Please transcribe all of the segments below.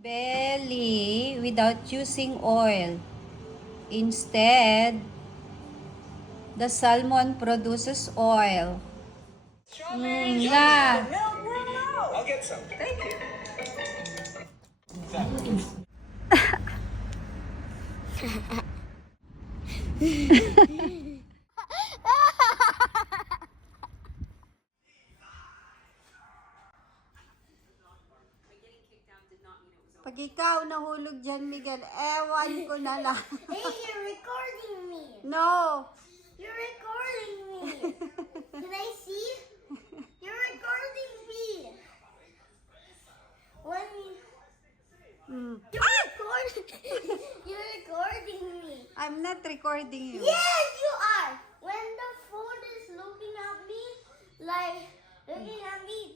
Belly without using oil. Instead, the salmon produces oil. Yeah. I'll get some. Thank you. Pag ikaw nahulog dyan, Miguel, ewan ko na lang. Hey, you're recording me. No! You're recording me. Can I see? You're recording me. When you're recording me. I'm not recording you. Yes, you are. When the phone is looking at me,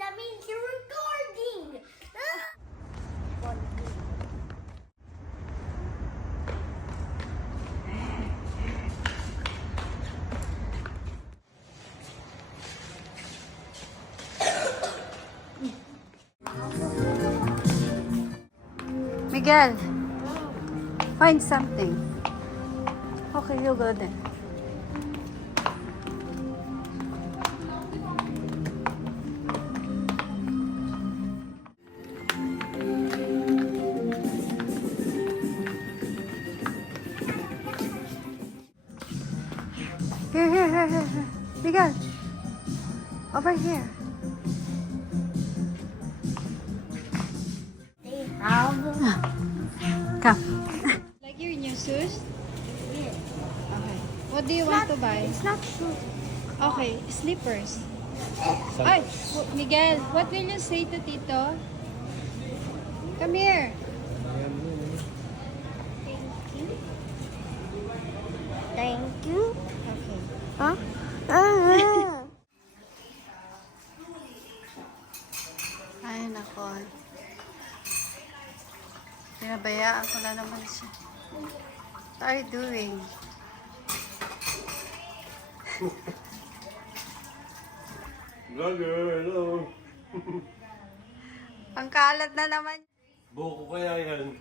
that means you're recording. Miguel, find something. Okay, you go then. Here. Miguel, over here. They have. Come. Like your new shoes? Yes. Okay. What do you want to buy? It's not true. Okay, slippers. Ay, Miguel, what will you say to Tito? Come here. Thank you. Okay. Huh? Ay, nako. Pinabayaan ko na naman siya. What are you doing? Vlogger, hello. Ang kalat na naman. Buko kaya yan.